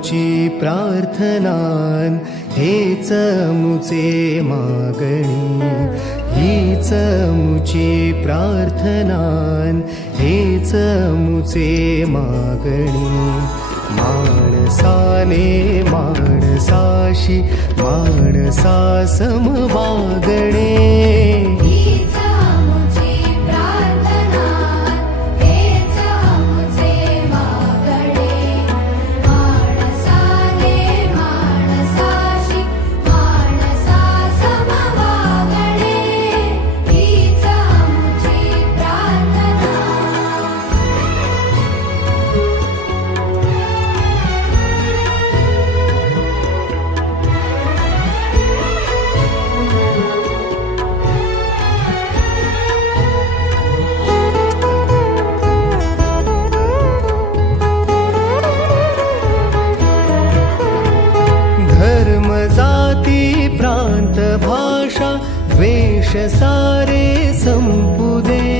मुची प्रार्थनान हेच मुचे मागणी, हीच मुची प्रार्थनान हेच मुचे मागणी. माणसाने माणसाशी माणसा सम वागणे, जाती प्रांत भाषा द्वेष सारे संपुदे.